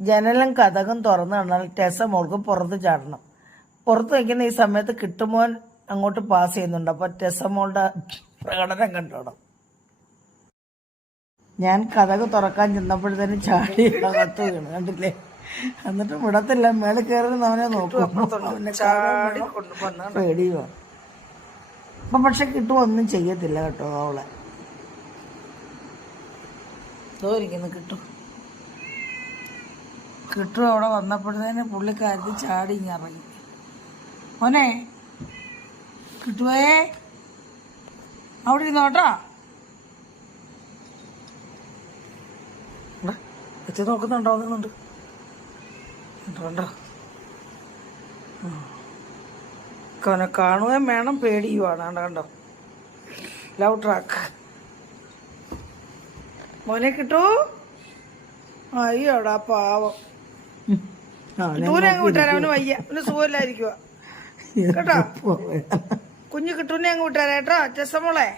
ജനലും കതകും തുറന്നു കണ്ടാൽ ടെസ മോൾക്ക് പുറത്ത് ചാടണം. പുറത്ത് നിൽക്കുന്ന ഈ സമയത്ത് കിട്ടുമോൻ അങ്ങോട്ട് പാസ് ചെയ്യുന്നുണ്ട്. അപ്പൊ ടെസ മോളുടെ പ്രകടനം കണ്ടോണം. ഞാൻ കതക് തുറക്കാൻ ചെന്നപ്പോഴത്തേനും ചാടി അകത്ത് വീണ് കണ്ടില്ലേ. എന്നിട്ട് വിടത്തില്ല, മേളിൽ കയറി അവനെ നോക്കും. പേടിയുവാ. അപ്പൊ പക്ഷെ കിട്ടുമോ ഒന്നും ചെയ്യത്തില്ല കേട്ടോ അവളെ. തോരിക്കുന്നു കിട്ടും അവിടെ വന്നപ്പോഴത്തേന് പുള്ളിക്കാരത്തി ചാടി ഇറങ്ങി. മോനെ കിട്ടുവേ അവിടെ ഇരുന്നോട്ടാ. വെച്ച് നോക്കുന്നുണ്ടോ കണ്ടോ കാണുകയും വേണം, പേടിയുവാണ്. കണ്ടോ ലവ് ട്രാക്ക്. മോനെ കിട്ടൂ. അയ്യോടാ പാവം. കിട്ടൂനെ അങ്ങ് വിട്ടാരാ, അവന് വയ്യ, അവന് സുഖമില്ലായിരിക്കുക കേട്ടോ. കുഞ്ഞു കിട്ടൂനെ അങ്ങ് വിട്ടാരാ കേട്ടോ. ടെസ മോളെ.